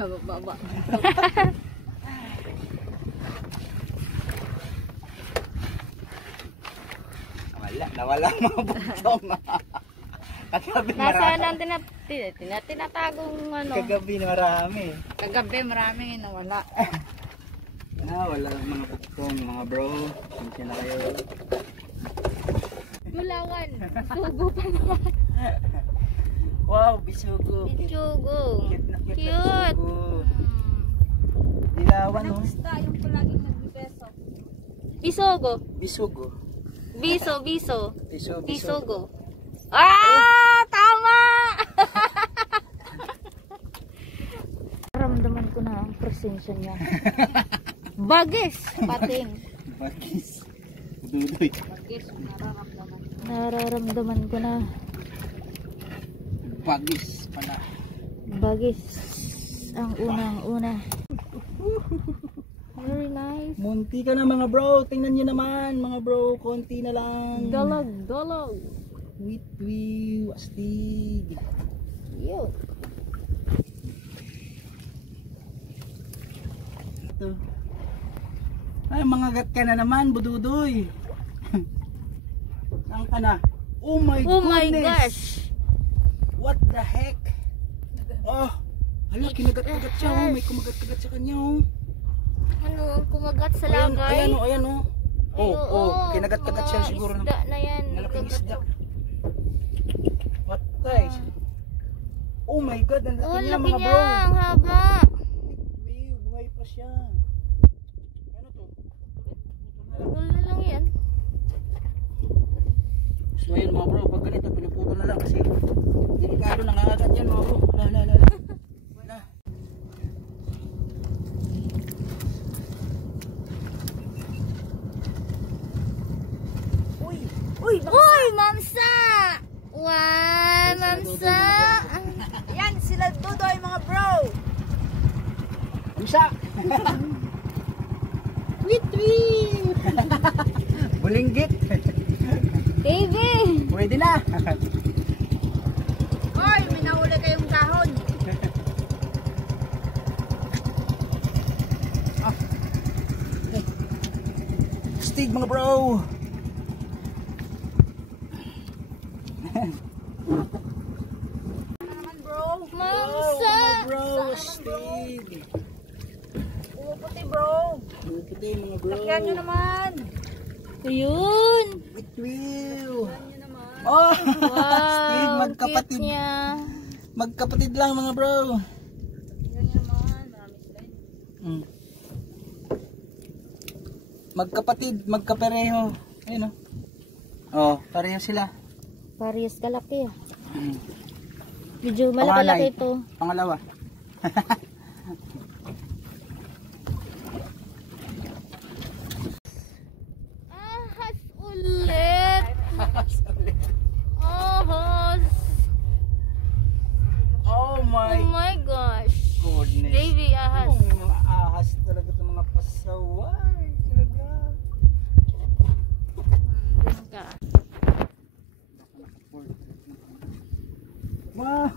Baba. Nawala mga buktong. Kagabi Nasaan ang tinatagong ano? Kagabi marami. Kagabi marami nawala. Wala mga buktong mga bro. Hindi na kayo. Gulawan. Sugo pa naman. Wow, bisugo. Bisugo. Cute. Dilawan no. Basta yung palaging nagbibeso. Bisugo. Bisugo. Biso. Bisugo. Ah, tama. Ramdaman ko na ang presensya niya. Bagis, pating. Bagis. Dudoy. Bagis, nararamdaman ko na. Bagis pala. Bagis ang una. Very nice. Munti ka na mga bro. Tingnan nyo naman mga bro. Konti na lang. Dolog. Witwi. Astig. Yo. Ito. Ay, mga gat ka na naman, bududoy. Saan ka na? Oh my goodness. Gosh. What the heck? Oh, hala, kinagat-kagat siya. Oh, may kumagat-kagat sa kanya. Oh. Ano ang kumagat sa lagay? Ayan oh. Oh, kinagat-kagat siya siguro. Isda na yan. Malaking isda. What guys? Oh my god, ang laki niya mga bro. Ang haba. Buhay pa siya. Ano to? Putol na lang yan. So yun mga bro, pag ganito pinuputo na lang kasi delikado nangangagat yan mga bro. Wala. Uy, mamsa! Wow, mamsa! Yan, sila Dudoy mga bro! Mamsa! Witwi! Bulinggit! Baby! Pwede na! Hoy, may nahuli kayong dahon! Stig mga bro! Mamsa! Bro, stig! Puputi bro! Puputi mga bro! Lakyan nyo naman! Ayun! Witwiw! Oh! Stig, Wow, magkapatid! cute niya. Magkapatid lang mga bro! Lakyan nyo naman, marami sila yun. Magkapatid, magkapareho. Ayun oh. Oh, pareho sila. Parehas kalaki ah. Medyo malaki Panganay. ito. Pangalawa. Ahas ulit. Ahas. Oh Oh my gosh. goodness. Baby ahas. Oh, mga ahas talaga itong mga pasaway. Talaga. Ka. Wow.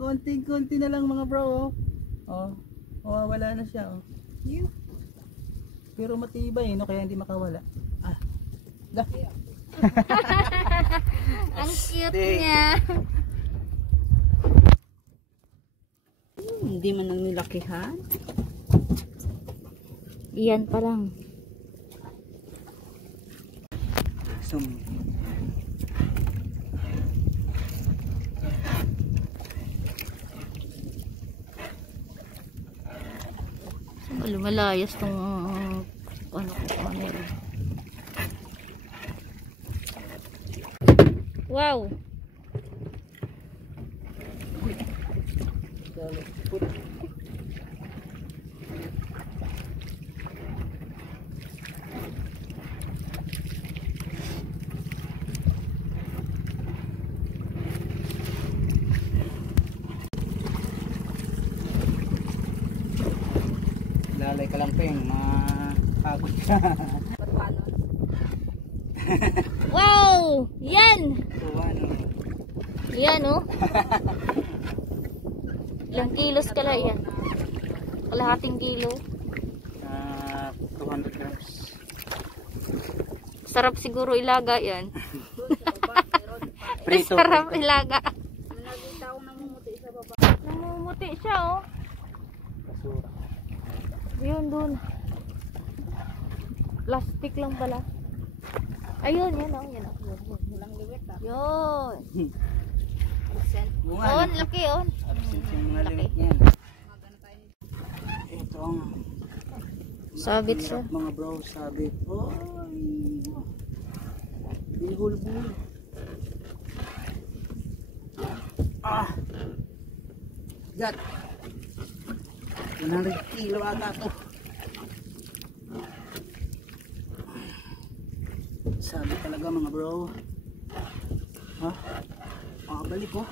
Konting-konti na lang mga bro. Oh. Oh, wala na siya oh. Pero matibay no kaya hindi makawala. Ah. Da. Ang cute niya. Hindi man nang nilakihan. Iyan pa lang. Malayas tong ano yun. Wow. Lalay ka lang peng, mapagod ka. Wow! Yan! So, ano? Yan oh. Ilang kilos kala yan? Kalahating kilo. 200 grams. Sarap siguro ilaga yan. Prito. Sarap ilaga. Nakita ko namumuti sa baba. Namumuti siya oh. Basura. Yun dun. Plastic lang pala. Ayun, yan oh. Yan oh. Walang liwit ah. Yun. Absent. Bunga. On, laki on. Absent yung mga Laki. limit niyan. Magano tayo nito. Ito ang Sabit siya. hirap, mga bro, sabit. Bihul-bul. Gat. 100 kilo ata to. Sabi talaga mga bro. Ha? Balik ko.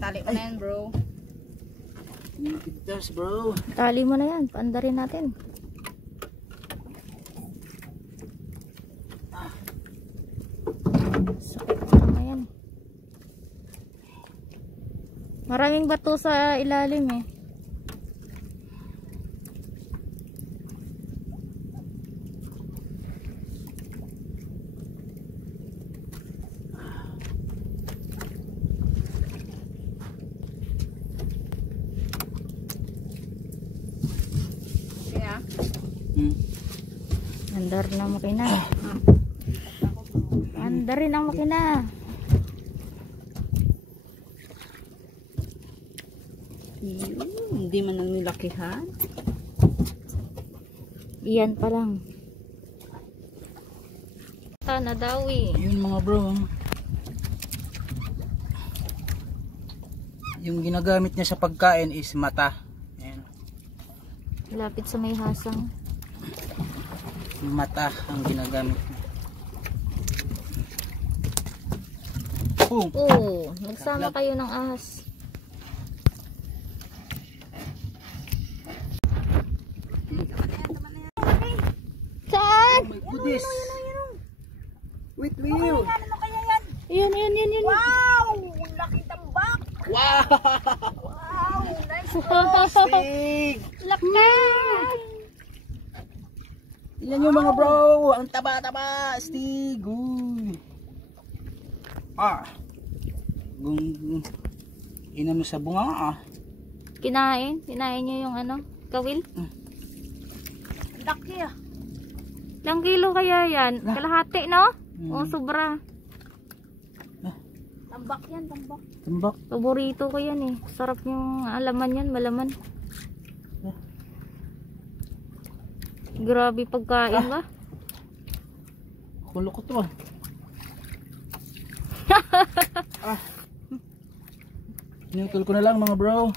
Tali ko na yan bro. Pinipigtas bro. Tali mo na yan. Paandarin natin. Sakit na yan. Maraming bato sa ilalim eh. Kaya, Andar na makina. Andarin ang makina. hindi man ang nilakihan. Iyan pa lang. Nadawi. Yun mga bro. Yung ginagamit niya sa pagkain is mata. Ayan. Lapit sa may hasang. Mata ang ginagamit niya. Boom. Oh, nagsama kayo ng ahas. Saan? Oh my goodness. Wait, Leo. Ano kaya yan? Yun. Wow! Laki tambak! Wow! Wow! Nice! Stig! Laki! Ilan yung mga bro? Ang taba-taba! Stig! Uy! Gung inano sa bunga Kinain nyo yung ano, kawil? Laki ah! Ilang kilo kaya yan? Kalahati, no? O sobra. Tambak yan, tambak. Tambak. Paborito ko yan eh. Sarap yung alaman yan, malaman. Grabe pagkain ba? Kulo ko to. Nutol ko na lang mga bro.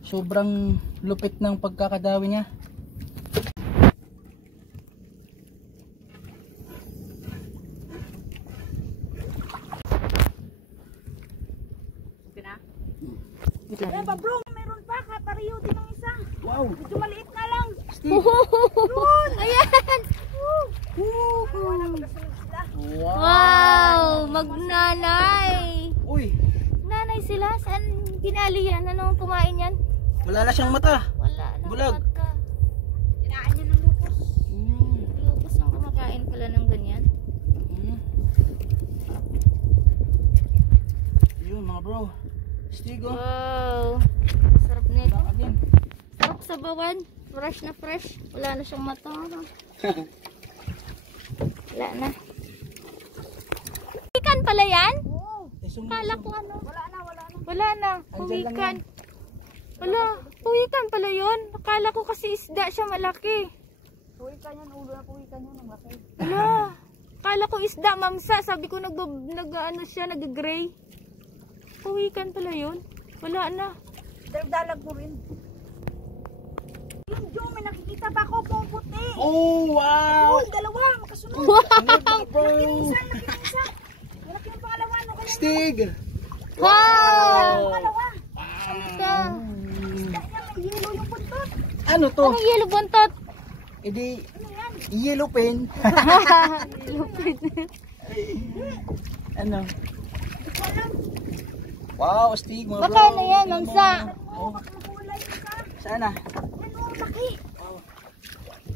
Sobrang lupit ng pagkakadawi niya. Okay na? Wait lang. Ba bro, meron pa. Kapariyo din ng isa. Wow! Medyo maliit na lang. Stig! Ayan! Wala magkasunod sila. Wow! Magnanay! Uy! Nanay sila? Saan ginali yan? Ano kumain yan? Wala na siyang mata. Wala na Bulag. mata. Kinain niya ng lupos. Lupos ang kumakain pala ng ganyan. Yun mga bro. Stig oh. Wow! Sarap nito. Again. Sarap sa bawan. Fresh na fresh. Wala na siyang mata. Wala na. Ikan pala yan? Oo. Kala ko ano. Wala na. Wala na. Andyan lang Puwikan. Wala. Puwikan pala yun. Akala ko kasi isda siya malaki. Puwikan yan. Ulo na puwikan yan. Ang laki. Wala. Akala ko isda mamsa. Sabi ko ano siya, nag-gray. Puwikan pala yun. Wala na. Dalag mo rin. Yung Joe, may nakikita pa ako pong puti. Oh wow! Yung dalawa, makasunod. Wow bro! Isa. Malaki yung pangalawa. No? Kaya Stig! Wow! pangalawa. Ito. Kaya may yelo yung puntot. Ano to? Anong yellow buntot? Edi yellow pen. Lupit. Ano? Hindi ko alam. Wow, astig mga bro. Magkano yan, Mamsa? Oh, Kulay ka. saan na? Ano, laki.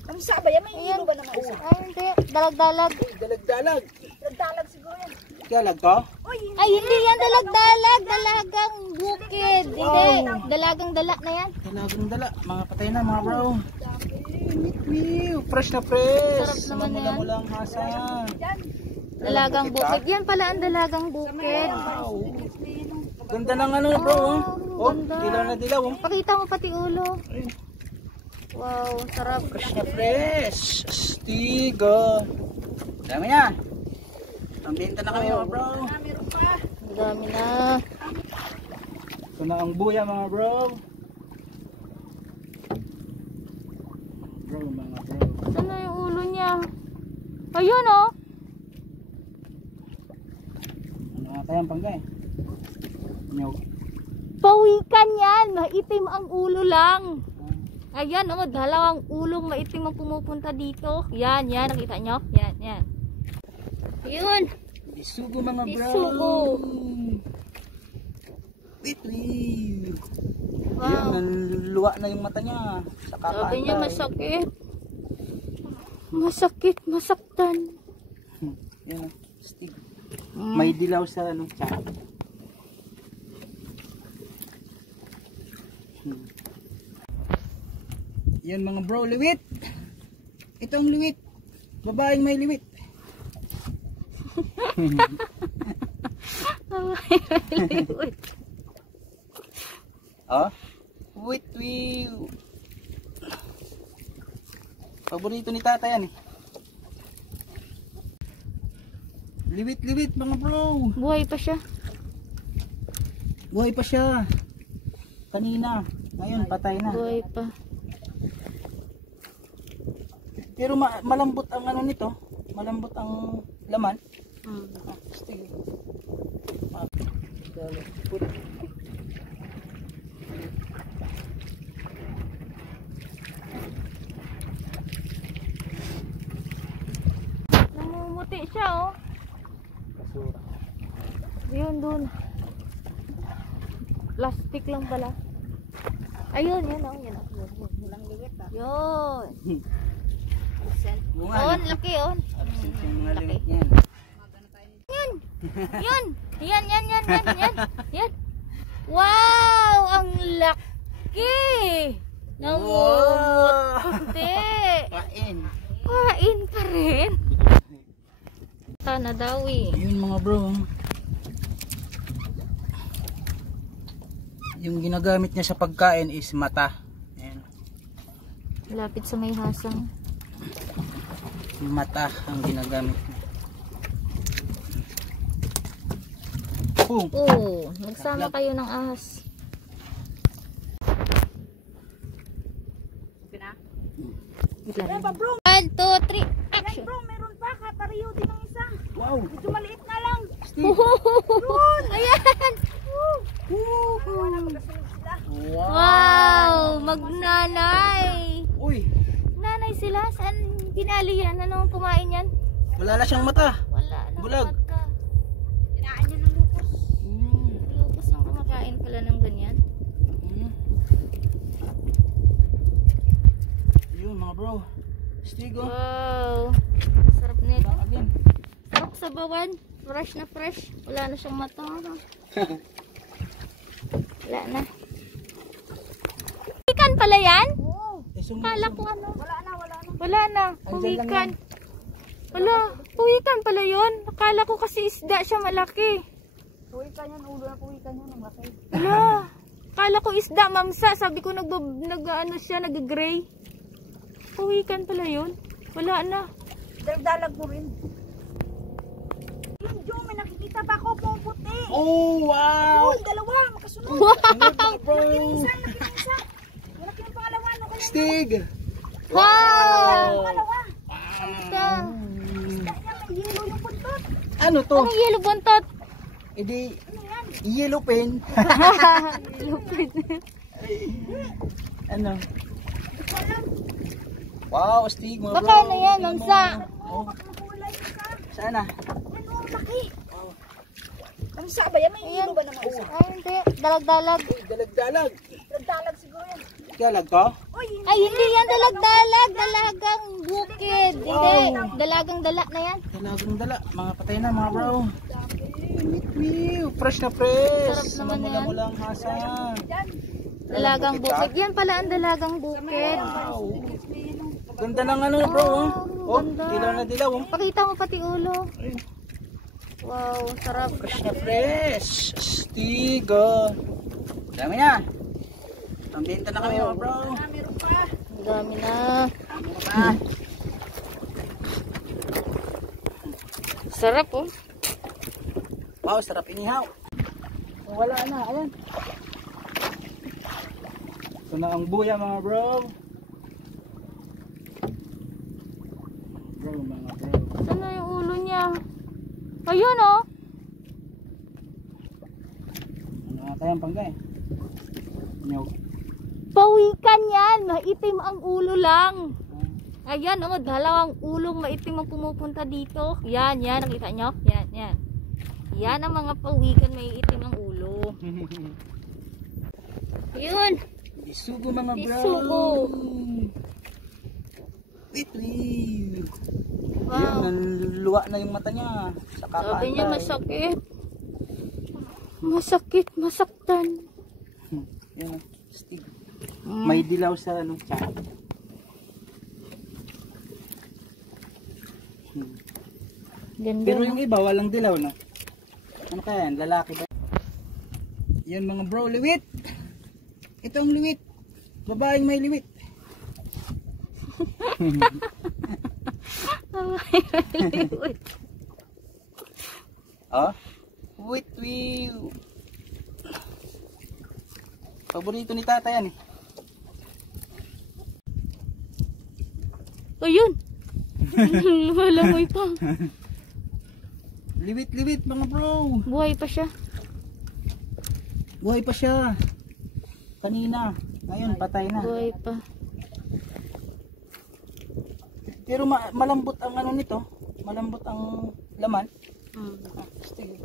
Ang saba yan, may hilo ba naman isa? Ay, hindi. Dalag-dalag. Dalag-dalag. Nagdalag siguro yan. Dalag to? Uy, Ay, hindi yan dalag-dalag. Dalagang bukid. Hindi. Dalagang dala na yan. Dalagang dala. Mga patay na mga bro. Fresh na fresh. Sarap naman yan. Mula ang hasa. Dalagang bukid. Yan pala ang dalagang bukid. Wow. Ganda ng ano bro. Oh, ganda. dilaw na dilaw. Oh. Pakita mo pati ulo. Ayun. Wow, sarap. Fresh na fresh. Astig. Oh. Dami na. Ang benta na kami mga bro. meron pa. Ang dami na. Ito na ang buya mga bro. Bro mga bro. Saan na yung ulo niya? Ayun oh. Ano nga tayong panggay? Nyog. Pawikan yan. Maitim ang ulo lang. Ayan oh, dalawang ulong maitim ang pumupunta dito. Yan, yan. Nakita nyo? Yan, yan. Yun. Isugo mga bro. Isugo. Wait. Wow. Yan, nanluwa na yung mata niya. Sa Sabi niya kakaantay. masakit. Masakit, masaktan. Yan, astig. May dilaw sa ano, tsaka. Yan mga bro, liwit. Ito ang liwit. Babaeng may liwit. Oh? Wait. Paborito ni tata yan eh. Liwit mga bro. Buhay pa siya. Buhay pa siya. Kanina. Ngayon patay na. Buhay pa. Pero malambot ang ano nito. Malambot ang laman. Ah, astig. Namumuti siya oh. Basura. Yun dun. Plastic lang pala. Ayun, yan oh. Yan oh. Walang liwit ah. Yun. Bunga. On, laki on. Absent yung mga Laki. liwit niyan. Yun. Yan. Wow! Ang laki! Namumuti. Kain. Kain pa rin. Sana daw eh. Yun mga bro. Yung ginagamit niya sa pagkain is mata. Ayan. Lapit sa may hasang. Mata ang ginagamit niya. Boom. Oo, nagsama kayo ng ahas. Ano ba bro? 1, 2, 3, Yan action! bro, meron pa. Kapariyo din ng isa. Wow. Medyo maliit na lang. Ayan! Wala magkasunod sila. Wow! Magnanay! Uy, Nanay sila? Saan binali yan? Anong kumain yan? wala na siyang mata. Wala na Bulag. mata. Inaan niya ng lupos. Lupos ang kumakain pala ng ganyan. Yun mga bro. Stigo. Wow! Sarap nito. Again. Sarap sa bawan. Fresh na fresh. Wala na siyang mata. Wala na. Ikan pala yan? Oo. Kala ko ano. Wala na. Wala na. Andyan lang Puwikan. Wala. Puwikan pala yun. Akala ko kasi isda siya malaki. Puwikan yan. Ulo na puwikan yan. Ang laki. Wala. Akala ko isda, mamsa. Sabi ko nag-ano siya, nag-gray. Puwikan pala yun. Wala na. Dalag mo rin. Yun, Jo, may nakikita ba ako puputi? Oh, wow. Yun, dalawa. Makasunod. Sunod mga bro. Laki ng isa. Laki ng pangalawa. No, kaya Stig. Wow! pangalawa. Ito. Isda niya, may yelo yung puntot. Ano to? Ano yellow buntot? Edi yellow pen. Lupit. Ano? Wow, astig mga bro. Magkano yan, Mamsa? Oh, Kulay ka. saan na? Ano, laki. Ang saba yan, may Ayan. hilo ba naman isa? Ay, hindi. Dalag-dalag. Dalag-dalag. Nagdalag siguro yan. Dalag to? Uy, Ay, hindi yan dalag-dalag. Dalagang bukid. Hindi. Dalagang dala na yan. Dalagang dala. Mga patay na mga bro. Fresh na fresh. Sarap naman yan. Mula-mula ang hasa. Dalagang bukid. Yan pala ang dalagang bukid. Wow. Ganda ng ano bro. Oh, ganda. dilaw na dilaw. Oh. Pakita mo pati ulo. Wow, sarap. Fresh na fresh. Stigo. Dami na. Ang benta na kami mga bro. meron pa. Ang dami na. Dami na pa. Sarap oh. Wow, sarap inihaw. Wala na, ayan. Ito na ang buya mga bro. Mga bro. Saan na yung ulo niya? Ayun oh. Ano nga tayong panggay? Nyog. Pawikan yan. Maitim ang ulo lang. Ayan oh, dalawang ulong maitim ang pumupunta dito. Yan, yan. Nakita nyo? Yan, yan. Yan ang mga pawikan, may itim ang ulo. Yun. Isugo mga bro. Isugo. Wait. Wow. Yan, nanluwa na yung mata niya. Sa Sabi niya kakaantay. masakit. Masakit, masaktan. Yan, stig. May dilaw sa ano, tiyan. Ganda. Pero yung iba walang dilaw na. Ano kaya yan? Lalaki ba? Yan mga bro, liwit. Ito ang liwit. Babaeng may liwit. Oh? Wait. Paborito ni tata yan eh. O yun. Lumalangoy pa. Liwit mga bro. Buhay pa siya. Buhay pa siya. Kanina. Ngayon patay na. Buhay pa. Pero malambot ang ano nito. Malambot ang laman. Stig.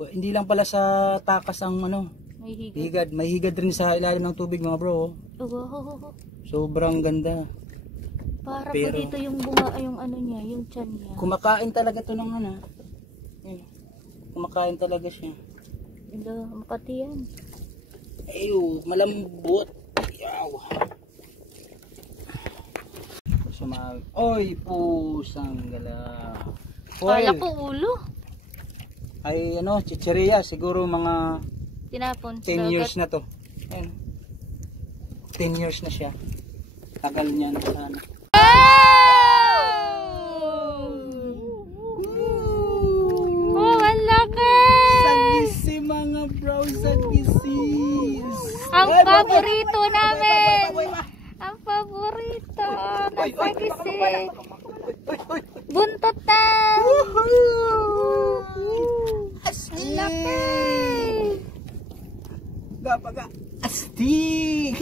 Hindi lang pala sa takas ang ano. May higit. Higad. May higad rin sa ilalim ng tubig mga bro. Wow. Sobrang ganda. Para Pero- pa dito yung bunga, yung ano niya, yung tiyan niya. Kumakain talaga to ng ano. Yun. Kumakain talaga siya. Ilo, pati yan. Ayo, malambot. Yaw. Oy, pusang gala. Kala ko ulo. Ay ano, chicheria. Siguro mga Tinapon. 10 years na to. Ayan. 10 years na siya. Tagal niya na sana. Oh, ang laki! Sagisi mga bro, sagisis. Ang paborito namin! Ang paborito! Nasagisi! Buntot na! Ang laki! Gapaga. Astig!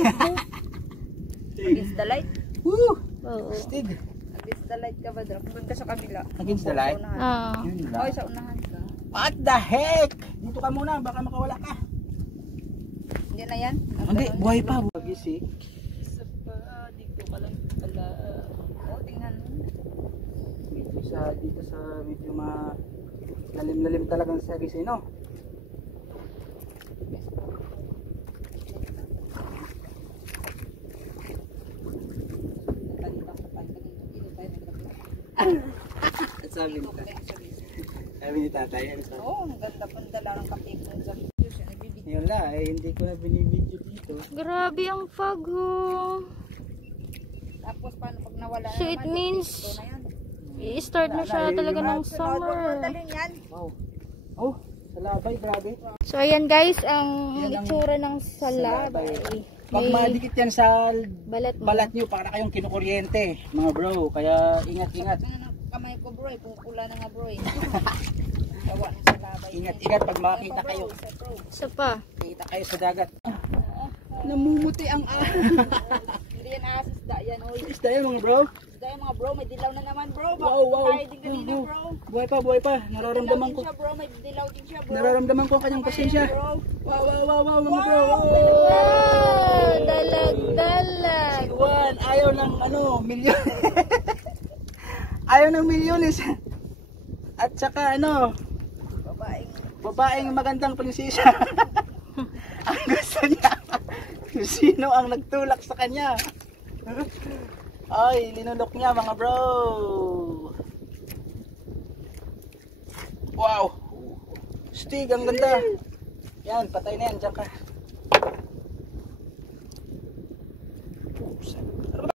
Against the light. Woo! Oo. Astig. Against the light ka ba, Drak? Doon ka sa kabila. Against the light? Sa unahan. Ah. Yun Oy, lang. sa unahan ka. What the heck? Dito ka muna, baka makawala ka. Hindi na yan? Hindi, buhay pa. Sagisi. Dito ka lang pala. Oo, tingnan mo. Dito sa medyo lalim-lalim talagang sagisi, no? Sabi ni tatay. Sabi ni tatay. Ano sabi? Oo, ang ganda pang dala ng kape ko sa video. Siya nagbibigay. Yun lang, hindi ko na binibidyo dito. Grabe ang fago. Tapos paano pag nawala So it naman, means ito na yan. i-start na siya talaga ng Sunod, summer. dalhin yan. Wow. Oh, salabay, grabe. So ayan guys, ang Yan ang itsura ng salabay. Pag May madikit yan sa balat mo. balat nyo, para kayong kinukuryente, mga bro. Kaya ingat-ingat. Tingnan ang kamay ko bro, pupula na nga bro. Gawa ng salabay. Ingat-ingat pag makita kayo. Isa pa. Kita kayo sa dagat. Namumuti ang Hindi yan asas da yan. Oy, isda yan mga bro. isda tayo mga bro, may dilaw na naman bro. Wow, wow. Tayo din kanina Wow, bro. Buhay pa. Nararamdaman Dilaw ko. din siya bro, may dilaw din siya bro. Nararamdaman ko ang kanyang pasensya. Bro. Wow, mga bro. Wow. Wow! Dalag. Si Juan, ayaw ng milyon. Ayaw ng milyones. At saka babaeng magandang prinsesa. Ang gusto niya. Sino ang nagtulak sa kanya? Ay, linulok niya mga bro. Wow. Stig, ang ganda. Yan, patay na yan. Diyan ka.